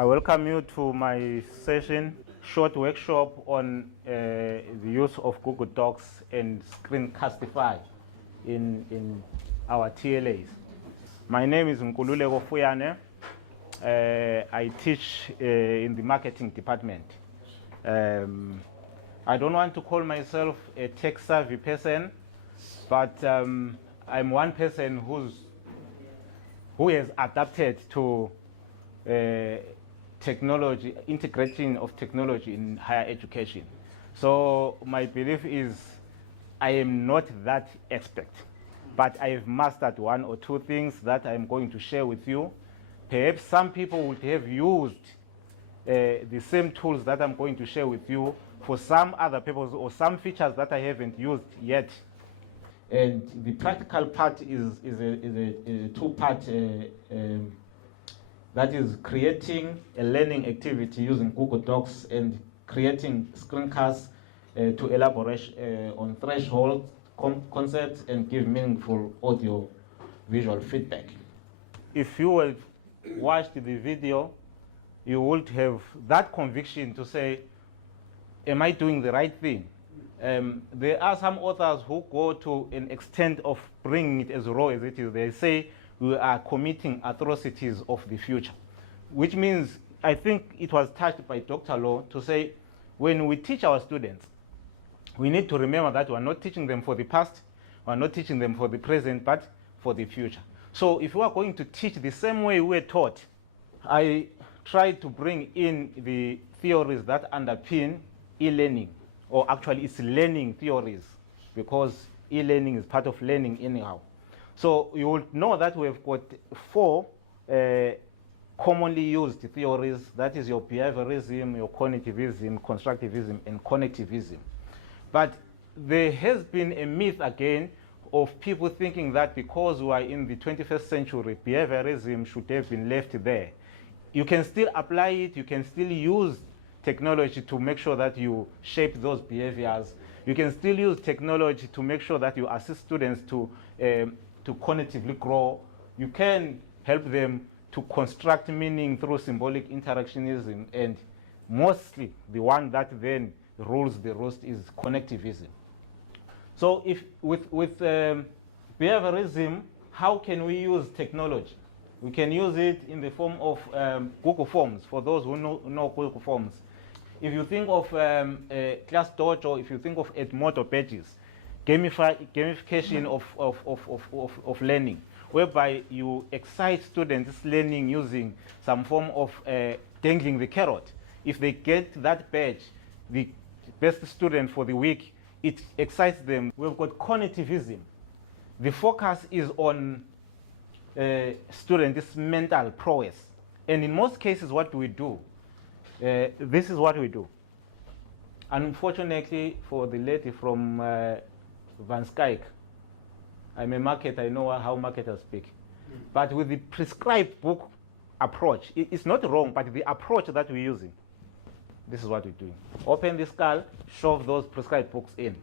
I welcome you to my session, short workshop on the use of Google Docs and Screencastify in our TLAs. My name is Fuyane. I teach in the marketing department. I don't want to call myself a tech-savvy person, but I'm one person who has adapted to technology, integration of technology in higher education. So my belief is I am not that expert, but I have mastered one or two things that I'm going to share with you. Perhaps some people would have used the same tools that I'm going to share with you for some other purposes or some features that I haven't used yet. And the practical part is a two-part that is creating a learning activity using Google Docs and creating screencasts to elaborate on threshold concepts and give meaningful audio visual feedback. If you will watch the video, you would have that conviction to say, am I doing the right thing? There are some authors who go to an extent of bringing it as raw as it is. They say we are committing atrocities of the future, which means, I think it was touched by Dr. Law to say, when we teach our students, we need to remember that we are not teaching them for the past, we are not teaching them for the present, but for the future. So if we are going to teach the same way we were taught, I tried to bring in the theories that underpin e-learning, or actually it's learning theories, because e-learning is part of learning anyhow. So you will know that we've got four commonly used theories. That is your behaviorism, your cognitivism, constructivism, and connectivism. But there has been a myth again of people thinking that because we are in the 21st century, behaviorism should have been left there. You can still apply it, you can still use technology to make sure that you shape those behaviors. You can still use technology to make sure that you assist students to cognitively grow. You can help them to construct meaning through symbolic interactionism, and mostly the one that then rules the roost is connectivism. So if with behaviorism, how can we use technology? We can use it in the form of Google Forms, for those who know Google Forms. If you think of Class Dojo, if you think of Edmodo badges, gamification of learning, whereby you excite students learning using some form of dangling the carrot. If they get that badge, the best student for the week, it excites them. We've got cognitivism. The focus is on students' mental prowess. And in most cases, what do we do? This is what we do. Unfortunately, for the lady from Van Skyke, I'm a marketer, I know how marketers speak. But with the prescribed book approach, it's not wrong, but the approach that we're using, this is what we're doing. Open the skull, shove those prescribed books in.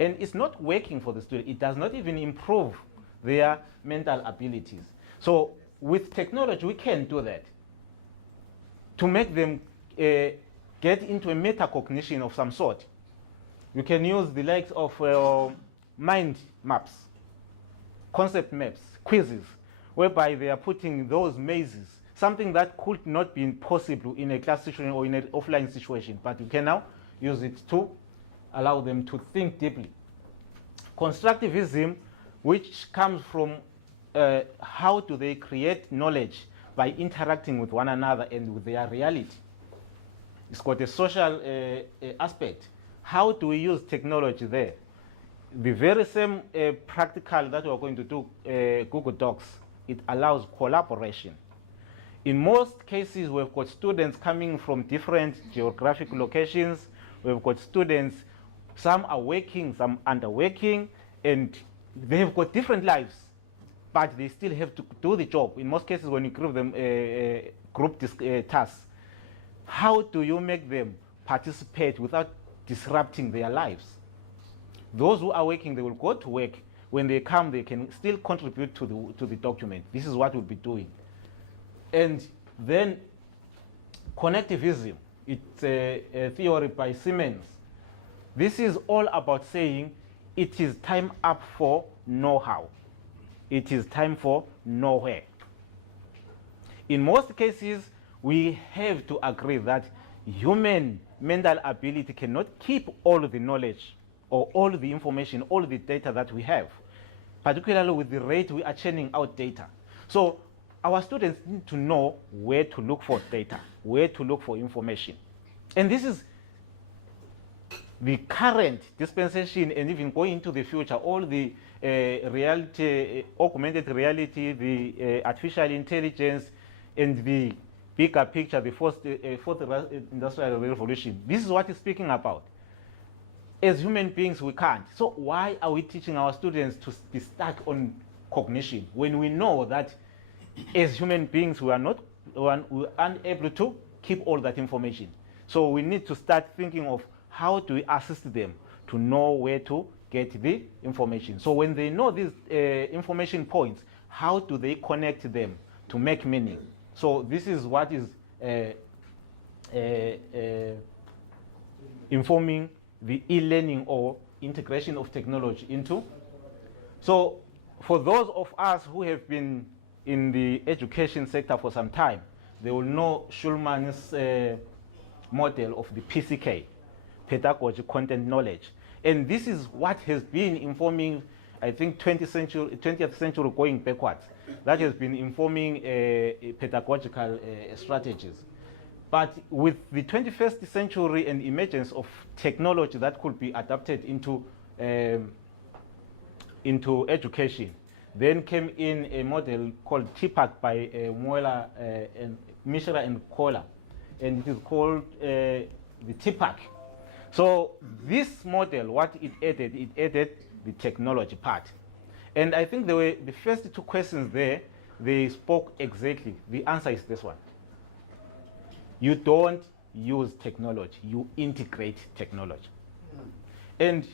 And it's not working for the student. It does not even improve their mental abilities. So with technology, we can do that to make them get into a metacognition of some sort. You can use the likes of mind maps, concept maps, quizzes, whereby they are putting those mazes, something that could not be possible in a class situation or in an offline situation, but you can now use it to allow them to think deeply. Constructivism, which comes from how do they create knowledge by interacting with one another and with their reality. It's got a social aspect. How do we use technology there? The very same practical that we're going to do, Google Docs, it allows collaboration. In most cases, we've got students coming from different geographic locations. We've got students, some are working, some underworking, and they have got different lives, but they still have to do the job. In most cases, when you give them group tasks, how do you make them participate without disrupting their lives? Those who are working, they will go to work. When they come, they can still contribute to the document. This is what we'll be doing. And then Connectivism, it's a theory by Siemens. This is all about saying it is time up for know-how. It is time for nowhere. In most cases, we have to agree that human mental ability cannot keep all the knowledge or all the information, all the data that we have, particularly with the rate we are churning out data. So our students need to know where to look for data, where to look for information. And this is the current dispensation, and even going into the future, all the reality, augmented reality, the artificial intelligence, and the bigger picture, the fourth industrial revolution. This is what it's speaking about. As human beings, we can't. So why are we teaching our students to be stuck on cognition when we know that as human beings we are unable to keep all that information? So we need to start thinking of how do we assist them to know where to get the information. So when they know these information points, how do they connect them to make meaning? So this is what is informing the e-learning or integration of technology into. So for those of us who have been in the education sector for some time, they will know Schulman's model of the PCK, pedagogy, content, knowledge. And this is what has been informing, I think, 20th century going backwards. That has been informing pedagogical strategies. But with the 21st century and emergence of technology that could be adapted into education, then came in a model called TPAC by Mueller and Mishra and Kohler, and it is called the TPAC. So this model, what it added the technology part. And I think there were the first two questions there, they spoke exactly. The answer is this one. You don't use technology, you integrate technology. And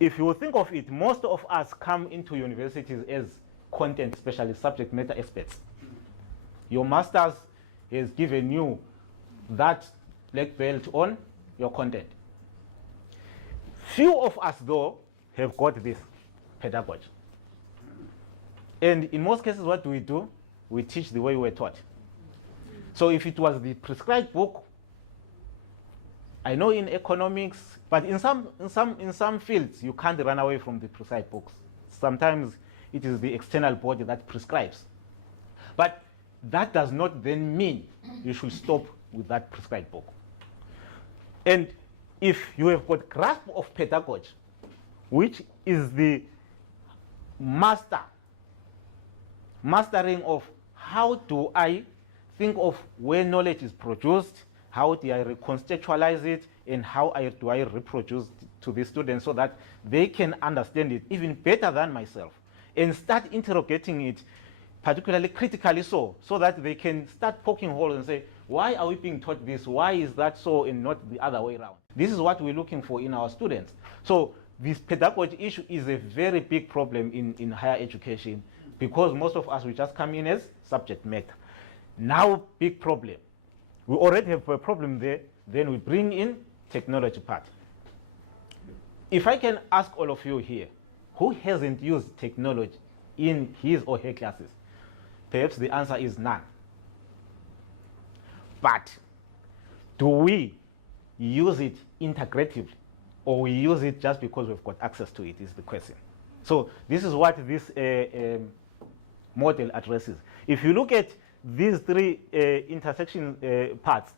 if you think of it, most of us come into universities as content specialists, subject matter experts. Your master's has given you that black belt on your content. Few of us, though, have got this pedagogy. And in most cases, what do? We teach the way we were taught. So if it was the prescribed book, I know in economics, but in some fields, you can't run away from the prescribed books. Sometimes it is the external body that prescribes. But that does not then mean you should stop with that prescribed book. And if you have got grasp of pedagogy, which is the mastering of how do I think of where knowledge is produced, how do I reconceptualize it, and how do I reproduce it to the students so that they can understand it even better than myself, and start interrogating it, particularly critically so that they can start poking holes and say, why are we being taught this? Why is that so and not the other way around? This is what we're looking for in our students. So this pedagogy issue is a very big problem in higher education, because most of us, we just come in as subject matter. Now, big problem. We already have a problem there, then we bring in technology part. If I can ask all of you here, who hasn't used technology in his or her classes? Perhaps the answer is none. But do we use it integratively, or we use it just because we've got access to it, is the question. So this is what this model addresses. If you look at these three intersection parts,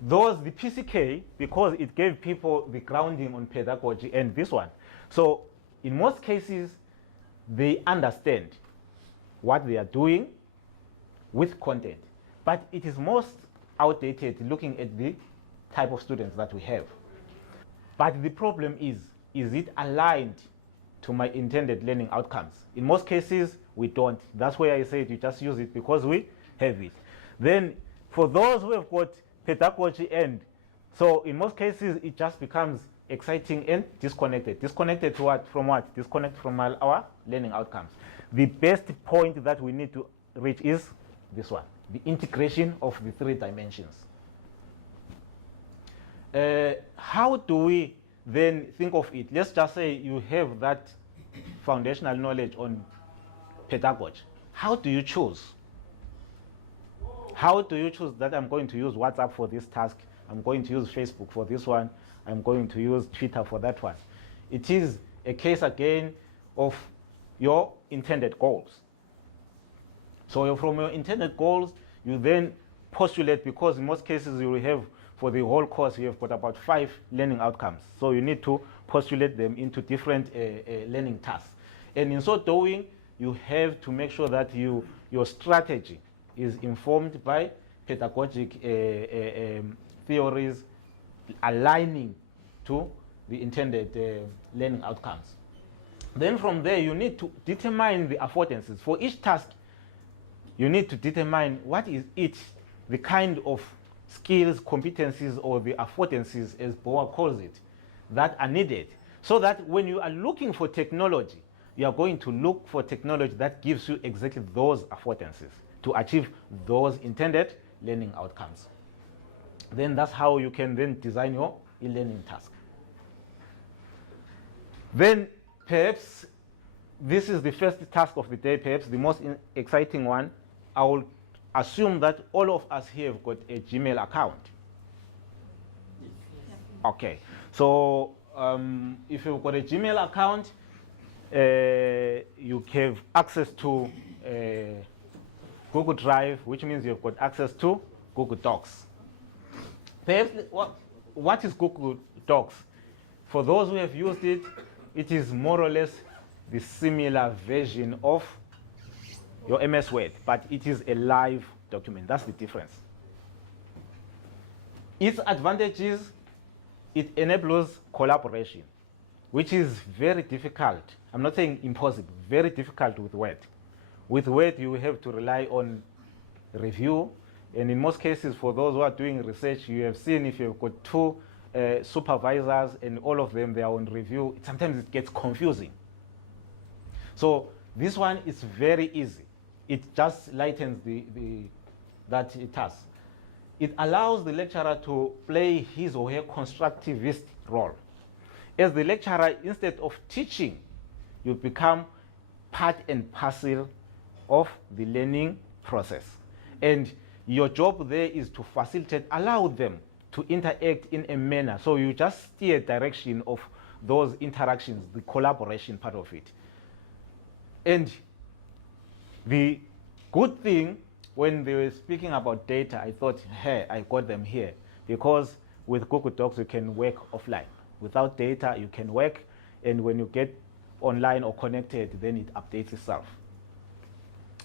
the PCK, because it gave people the grounding on pedagogy, and this one. So in most cases, they understand what they are doing with content, but it is most outdated looking at the type of students that we have. But the problem is it aligned to my intended learning outcomes? In most cases, we don't. That's why I said you just use it because we have it. Then for those who have got pedagogy end, so in most cases, it just becomes exciting and disconnected. Disconnected to what? From what? Disconnected from our learning outcomes. The best point that we need to reach is this one, the integration of the three dimensions. How do we then think of it? Let's just say you have that foundational knowledge on pedagogy. How do you choose? How do you choose that I'm going to use WhatsApp for this task, I'm going to use Facebook for this one, I'm going to use Twitter for that one? It is a case again of your intended goals. So from your intended goals, you then postulate, because in most cases you will have, for the whole course, you have got about 5 learning outcomes. So you need to postulate them into different learning tasks. And in so doing, you have to make sure that your strategy is informed by pedagogic theories aligning to the intended learning outcomes. Then from there, you need to determine the affordances. For each task, you need to determine what is it, the kind of skills, competencies, or the affordances, as Boa calls it, that are needed. So that when you are looking for technology, you are going to look for technology that gives you exactly those affordances to achieve those intended learning outcomes. Then that's how you can then design your e-learning task. Then perhaps this is the first task of the day, perhaps the most exciting one. I will assume that all of us here have got a Gmail account. Okay, so if you've got a Gmail account, you have access to Google Drive, which means you've got access to Google Docs. Perhaps what is Google Docs? For those who have used it, it is more or less the similar version of your MS Word, but it is a live document. That's the difference. Its advantages, it enables collaboration, which is very difficult. I'm not saying impossible, very difficult with Word. With Word, you have to rely on review. And in most cases, for those who are doing research, you have seen if you've got 2 supervisors and all of them, they are on review, sometimes it gets confusing. So this one is very easy. It just lightens that task. It allows the lecturer to play his or her constructivist role. As the lecturer, instead of teaching, you become part and parcel of the learning process. And your job there is to facilitate, allow them to interact in a manner. So you just steer direction of those interactions, the collaboration part of it. And the good thing, when they were speaking about data, I thought, hey, I got them here. Because with Google Docs, you can work offline. Without data, you can work. And when you get online or connected, then it updates itself.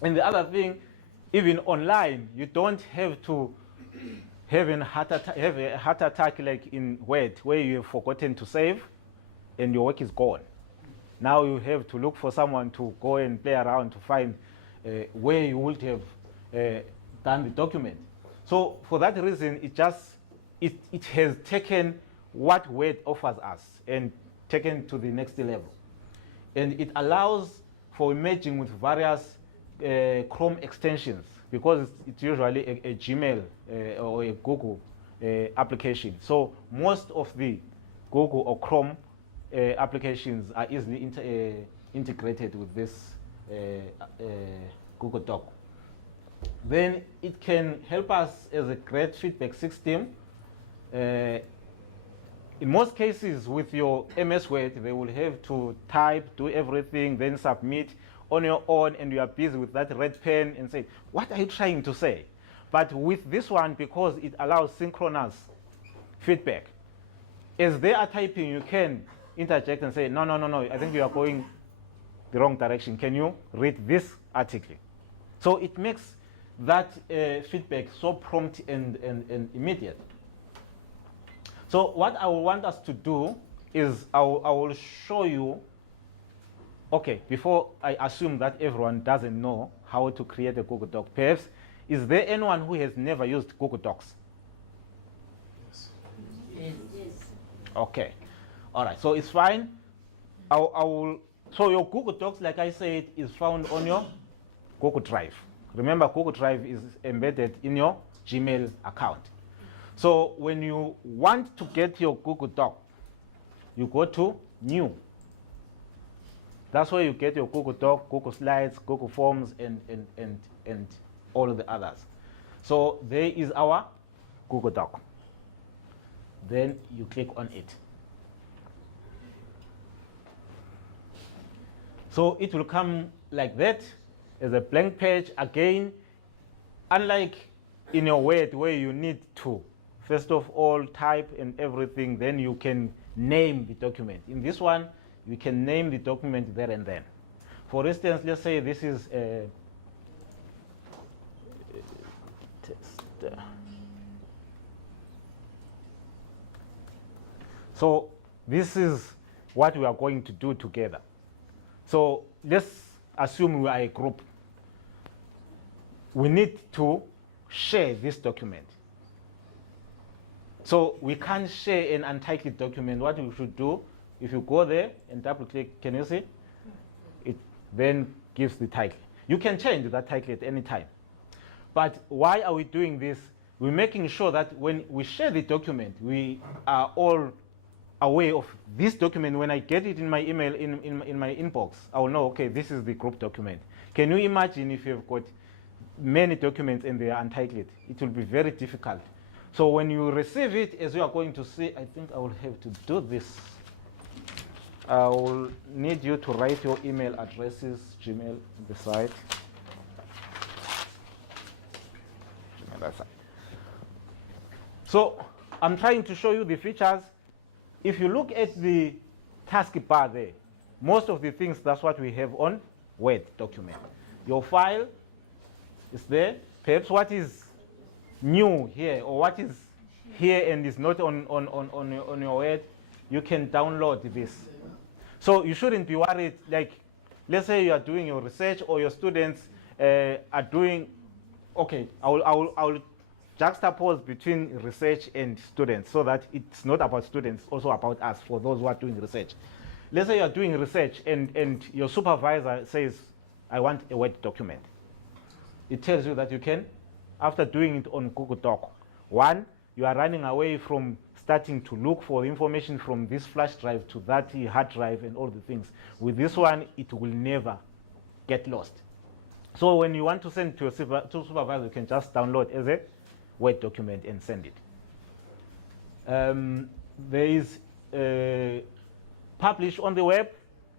And the other thing, even online, you don't have to have a heart attack like in Word, where you have forgotten to save and your work is gone. Now you have to look for someone to go and play around to find where you would have done the document. So for that reason, it has taken what Word offers us and taken to the next level. And it allows for merging with various Chrome extensions, because it's usually a Gmail or a Google application. So most of the Google or Chrome applications are easily integrated with this Google Doc. Then it can help us as a great feedback system. In most cases, with your MS Word, they will have to type, do everything, then submit on your own, and you are busy with that red pen and say, what are you trying to say? But with this one, because it allows synchronous feedback, as they are typing, you can interject and say, no, I think you are going the wrong direction. Can you read this article? So it makes that feedback so prompt and immediate. So what I want us to do is I will show you. Okay, before I assume that everyone doesn't know how to create a Google Doc, perhaps, is there anyone who has never used Google Docs? Yes. Okay, all right, so it's fine. So your Google Docs, like I said, is found on your Google Drive. Remember, Google Drive is embedded in your Gmail account. So when you want to get your Google Doc, you go to New. That's where you get your Google Doc, Google Slides, Google Forms, and all of the others. So there is our Google Doc. Then you click on it. So it will come like that as a blank page. Again, unlike in your Word where you need to, first of all, type and everything, then you can name the document. In this one, you can name the document there and then. For instance, let's say this is a test. So this is what we are going to do together. So let's assume we are a group. We need to share this document. So we can't share an untitled document. What we should do, if you go there and double click, can you see? It then gives the title. You can change that title at any time. But why are we doing this? We're making sure that when we share the document, we are all aware of this document. When I get it in my email, in my inbox, I will know, okay, this is the group document. Can you imagine if you've got many documents and they are untitled? It will be very difficult. So when you receive it, as you are going to see, I think I will have to do this. I will need you to write your email addresses, Gmail on the side. Gmail that side. So I'm trying to show you the features. If you look at the taskbar there, most of the things, that's what we have on Word document. Your file is there. Perhaps what is new here, or what is here and is not on your Word, you can download this. So you shouldn't be worried. Like, let's say you are doing your research, or your students are doing, okay, I will juxtapose between research and students so that it's not about students, it's also about us, for those who are doing research. Let's say you're doing research and your supervisor says, I want a Word document. It tells you that you can, after doing it on Google Doc, one, you are running away from starting to look for information from this flash drive to that hard drive and all the things. With this one, it will never get lost. So when you want to send to a supervisor, you can just download as a Word document and send it. There is publish on the web.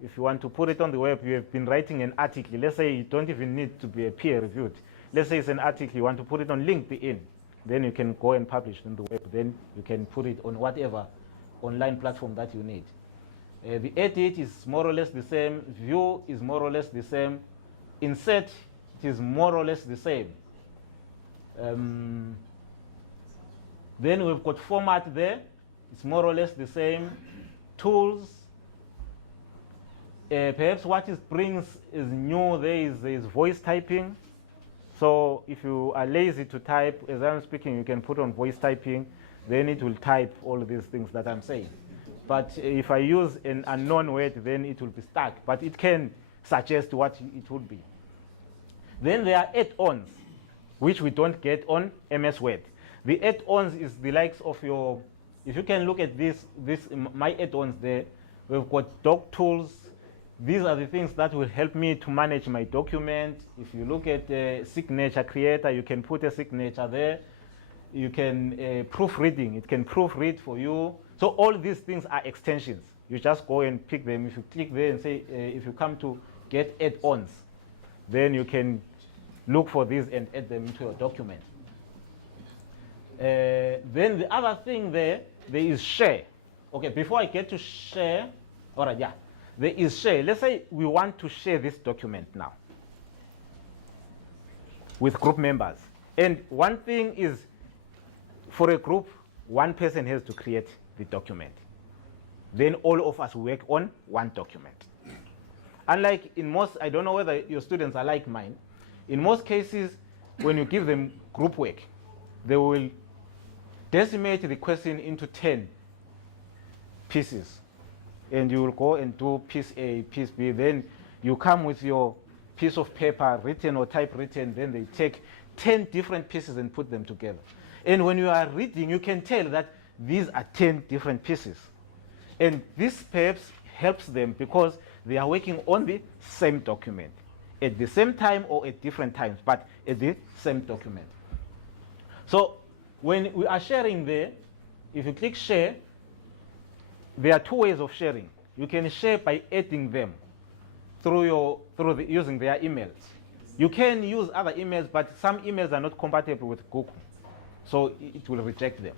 If you want to put it on the web, you have been writing an article. Let's say you don't even need to be peer reviewed. Let's say it's an article, you want to put it on LinkedIn. Then you can go and publish it on the web. Then you can put it on whatever online platform that you need. The edit is more or less the same. View is more or less the same. Insert, it is more or less the same. Then we've got format there. It's more or less the same. Tools. Perhaps what it brings is new. There is voice typing. So if you are lazy to type, as I'm speaking, you can put on voice typing. Then it will type all these things that I'm saying. But if I use an unknown word, then it will be stuck. But it can suggest what it would be. Then there are add-ons, which we don't get on MS Word. The add-ons is the likes of your, if you can look at my add-ons there, we've got doc tools. These are the things that will help me to manage my document. If you look at signature creator, you can put a signature there. You can proofreading, it can proofread for you. So all these things are extensions. You just go and pick them. If you click there and say, if you come to get add-ons, then you can look for these and add them into your document. Then the other thing there is share. Okay, before I get to share, all right, yeah, there is share. Let's say we want to share this document now with group members. And one thing is, for a group, one person has to create the document. Then all of us work on one document. Unlike in most, I don't know whether your students are like mine, in most cases, when you give them group work, they will decimate the question into 10 pieces. And you will go and do piece A, piece B. Then you come with your piece of paper, written or typewritten. Then they take 10 different pieces and put them together. And when you are reading, you can tell that these are 10 different pieces. And this perhaps helps them because they are working on the same document at the same time or at different times, but at the same document. So when we are sharing there, if you click share, there are two ways of sharing. You can share by adding them using their emails. You can use other emails, but some emails are not compatible with Google, so it will reject them.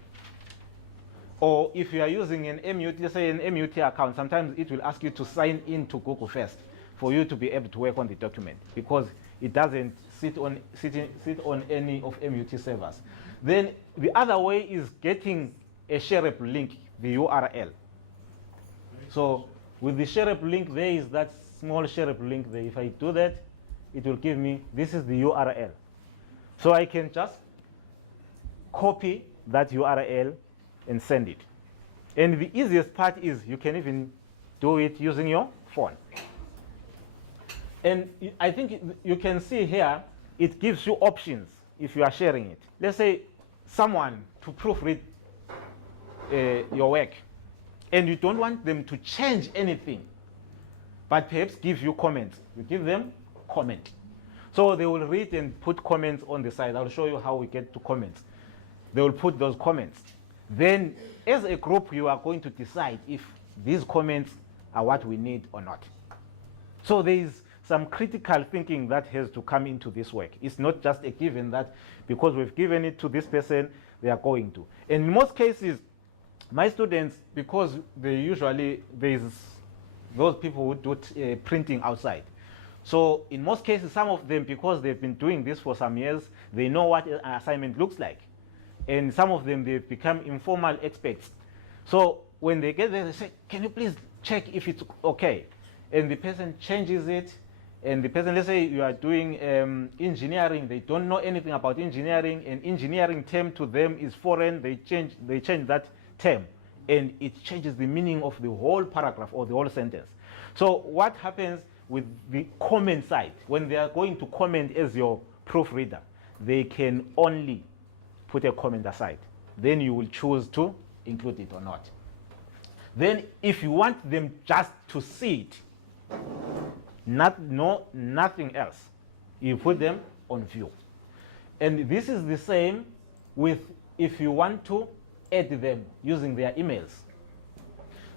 Or if you are using an MUT, let's say an MUT account, sometimes it will ask you to sign in to Google first for you to be able to work on the document, because it doesn't sit on any of MUT servers. Then the other way is getting a shareable link, the URL. So with the shareable link, there is that small shareable link there. If I do that, it will give me, this is the URL. So I can just copy that URL and send it. And the easiest part is you can even do it using your phone. And I think you can see here, it gives you options if you are sharing it. Let's say someone to proofread your work, and you don't want them to change anything, but perhaps give you comments. You give them comment. So they will read and put comments on the side. I'll show you how we get to comments. They will put those comments. Then as a group, you are going to decide if these comments are what we need or not. So there is some critical thinking that has to come into this work. It's not just a given that because we've given it to this person, they are going to. And in most cases, my students, because they usually, there's those people who do printing outside. So in most cases, some of them, because they've been doing this for some years, they know what an assignment looks like. And some of them, they've become informal experts. So when they get there, they say, can you please check if it's okay? And the person changes it. And the person, let's say you are doing engineering, they don't know anything about engineering, and engineering term to them is foreign, they change that term, and it changes the meaning of the whole paragraph or the whole sentence. So what happens with the comment side, when they are going to comment as your proofreader, they can only put a comment aside. Then you will choose to include it or not. Then if you want them just to see it, nothing else, you put them on view. And this is the same with if you want to add them using their emails.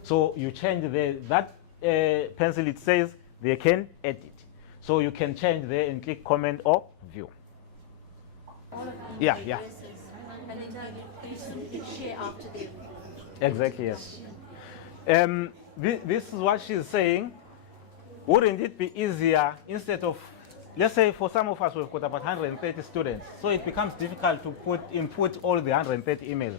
So you change that pencil, it says they can edit. So you can change there and click comment or view. Yeah. And then you share after them. Exactly, yes. This is what she's saying. Wouldn't it be easier instead of, let's say for some of us, we've got about 130 students. So it becomes difficult to input all the 130 emails.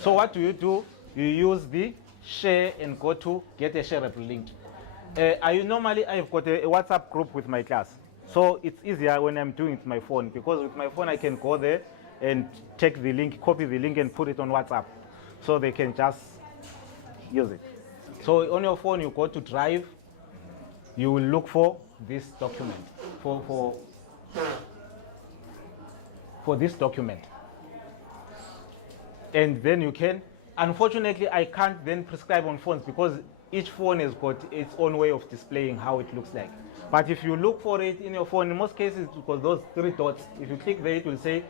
So what do? You use the share and go to get a shareable link. I've got a WhatsApp group with my class. So it's easier when I'm doing it with my phone, because with my phone I can go there and take the link, copy the link and put it on WhatsApp. So they can just use it. So on your phone you go to Drive, you will look for this document, for this document. And then you can, unfortunately I can't then prescribe on phones because each phone has got its own way of displaying how it looks like. But if you look for it in your phone, in most cases because those three dots, if you click there it will say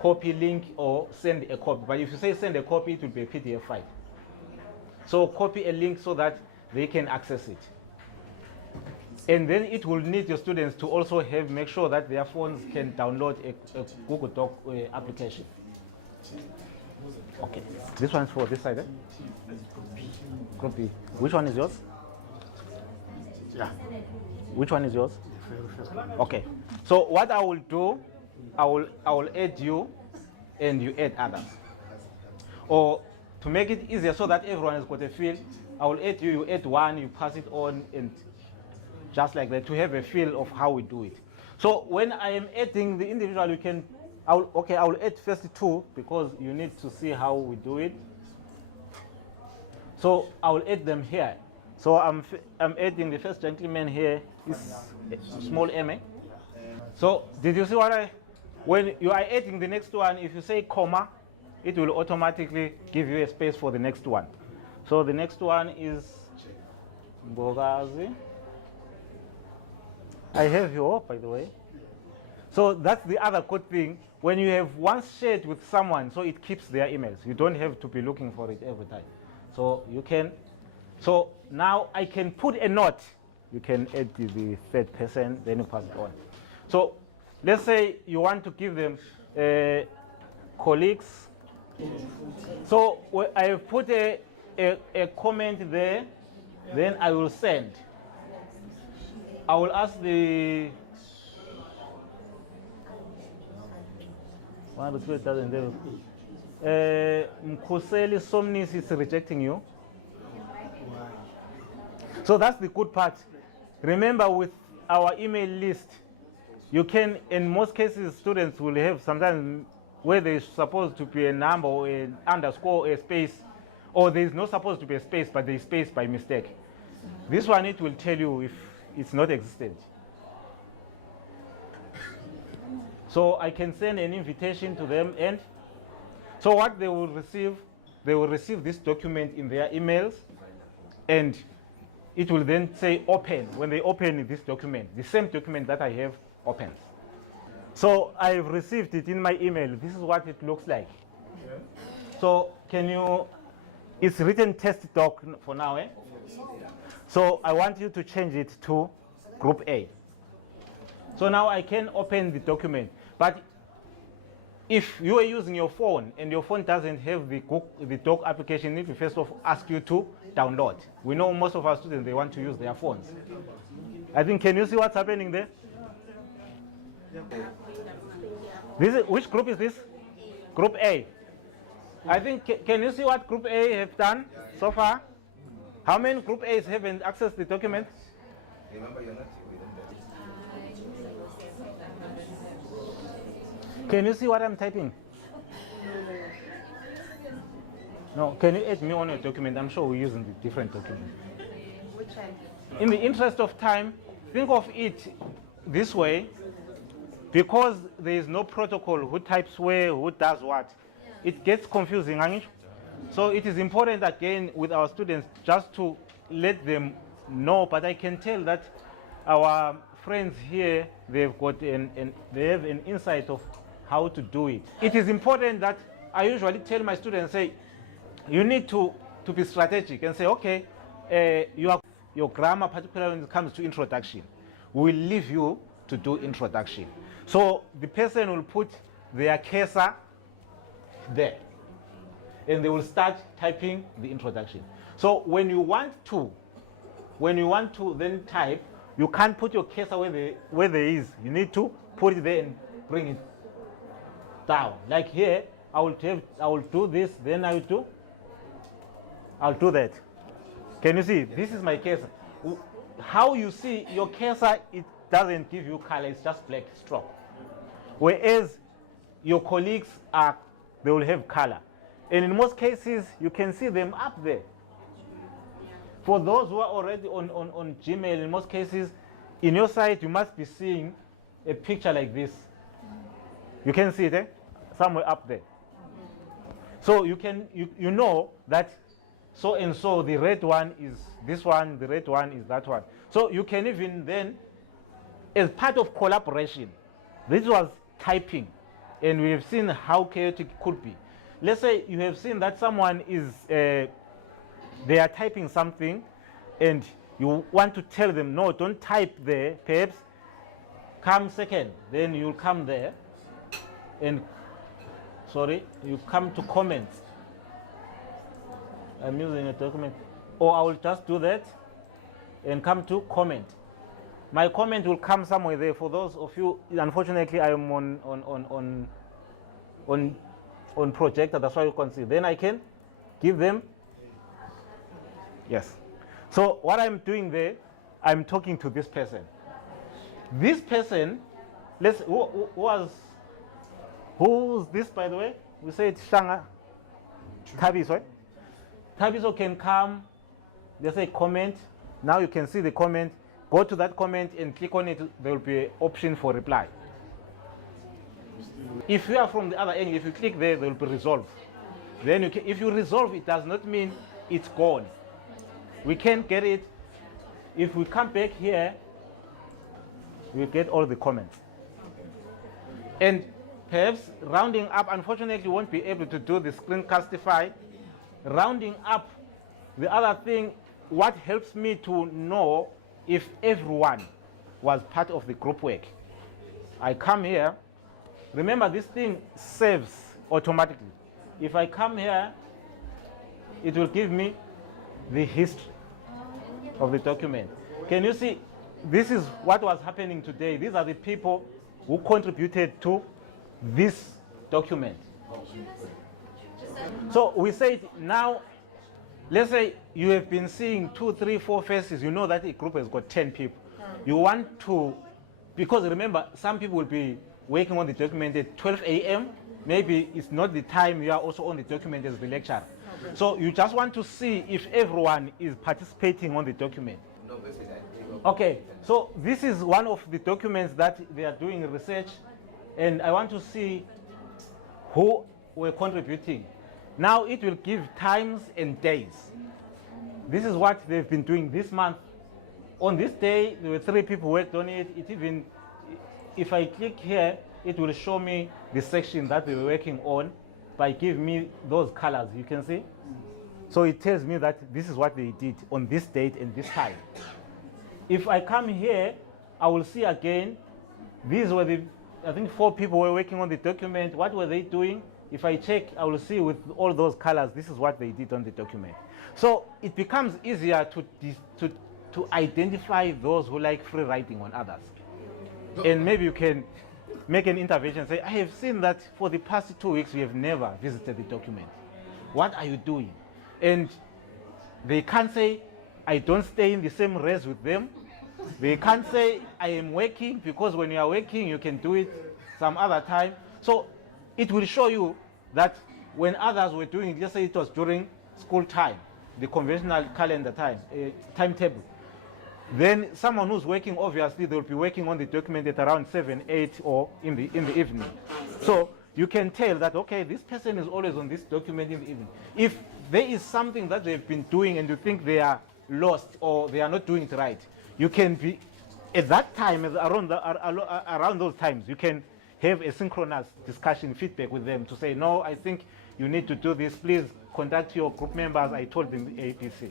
copy link or send a copy. But if you say send a copy, it will be a PDF file. So copy a link so that they can access it. And then it will need your students to also make sure that their phones can download a Google Doc application. Okay, this one's for this side, eh? Group B. Which one is yours? Yeah. Which one is yours? Okay. So what I will do, I will add you and you add others. Or to make it easier so that everyone has got a feel, I will add you, you add one, you pass it on, and just like that, to have a feel of how we do it. So when I am adding the individual, you can, I will add first two because you need to see how we do it. So I will add them here. So I'm adding the first gentleman here, is small m. So did you see what when you are adding the next one, if you say comma, it will automatically give you a space for the next one. So the next one is Bogazi. I have your, by the way. So that's the other good thing. When you have once shared with someone, so it keeps their emails. You don't have to be looking for it every time. So you can, so now I can put a note. You can add the third person, then you pass it on. So let's say you want to give them colleagues. So I have put a comment there, then I will send. I will ask the one of the doesn't do. Mkhoseli Somnis is rejecting you. So that's the good part. Remember, with our email list, you can, in most cases, students will have sometimes where there's supposed to be a number or an underscore or a space, or there's not supposed to be a space, but there's space by mistake. This one, it will tell you if it's not existent. So I can send an invitation to them, and so what they will receive this document in their emails, and it will then say open. When they open this document, the same document that I have opens. So I've received it in my email. This is what it looks like. Yeah. So can you, it's written test doc for now, eh? So I want you to change it to group A. So now I can open the document. But if you are using your phone and your phone doesn't have the doc application, it will first of all ask you to download. We know most of our students, they want to use their phones. I think, can you see what's happening there? This is, which group is this? Group A. I think, can you see what group A have done so far? How many group A's haven't accessed the document? Can you see what I'm typing? No, can you add me on your document? I'm sure we're using the different document. Which one? In the interest of time, think of it this way, because there is no protocol who types where, who does what. Yeah. It gets confusing, Anish. So it is important again with our students just to let them know, but I can tell that our friends here, they've got they have an insight of how to do it. It is important that I usually tell my students, say, you need to be strategic and say, okay, your grammar, particularly when it comes to introduction, we'll leave you to do introduction. So the person will put their cursor there, and they will start typing the introduction. So when you want to then type, you can't put your cursor where there is. You need to put it there and bring it down. Like here, I will do this, then I'll do that. Can you see? This is my cursor. How you see your cursor, it doesn't give you color, it's just black stroke. Whereas your colleagues they will have color. And in most cases, you can see them up there. For those who are already on Gmail, in most cases, in your site, you must be seeing a picture like this. You can see it, eh? Somewhere up there. So you know that so and so, the red one is this one, the red one is that one. So you can even then, as part of collaboration, this was typing, and we have seen how chaotic it could be. Let's say you have seen that someone is, they are typing something, and you want to tell them, no, don't type there, perhaps come second, then you'll come there, and you come to comments. I'm using a document, or I will just do that and come to comment. My comment will come somewhere there. For those of you, unfortunately, I am on projector. That's why you can see. Then I can give them. Yes. So what I'm doing there, I'm talking to this person. This person, who's this, by the way? We say it's Shanga Tabiso, right? Tabiso can come, let's say comment. Now you can see the comment. Go to that comment and click on it. There will be an option for reply. If you are from the other end, if you click there, there will be resolve. Then if you resolve, it does not mean it's gone. We can't get it. If we come back here, we get all the comments. And perhaps rounding up, unfortunately, you won't be able to do the screencastify. Rounding up, the other thing, what helps me to know if everyone was part of the group work. I come here, remember this thing saves automatically. If I come here, it will give me the history of the document. Can you see, this is what was happening today. These are the people who contributed to this document. So we say now, let's say you have been seeing 2, 3, 4 faces. You know that a group has got 10 people. You want to, because remember, some people will be working on the document at 12 a.m. Maybe it's not the time you are also on the document as the lecturer. Okay. So you just want to see if everyone is participating on the document. Okay, so this is one of the documents that they are doing research, and I want to see who were contributing. Now it will give times and days. This is what they've been doing this month. On this day, there were 3 people who worked on it. It even, if I click here, it will show me the section that they were working on by giving me those colors, you can see. So it tells me that this is what they did on this date and this time. If I come here, I will see again, these were the, I think 4 people were working on the document. What were they doing? If I check, I will see with all those colors, this is what they did on the document. So it becomes easier to identify those who like free writing on others. And maybe you can make an intervention and say, I have seen that for the past 2 weeks, we have never visited the document. What are you doing? And they can't say, I don't stay in the same res with them. They can't say, I am working, because when you are working, you can do it some other time. So it will show you that when others were doing it, just say it was during school time, the conventional calendar time, timetable. Then someone who's working, obviously, they'll be working on the document at around 7, 8, or in the evening. So you can tell that, okay, this person is always on this document in the evening. If there is something that they've been doing and you think they are lost or they are not doing it right, you can be, at that time, around those times, you can have a synchronous discussion, feedback with them to say, no, I think you need to do this. Please contact your group members. I told them ABC.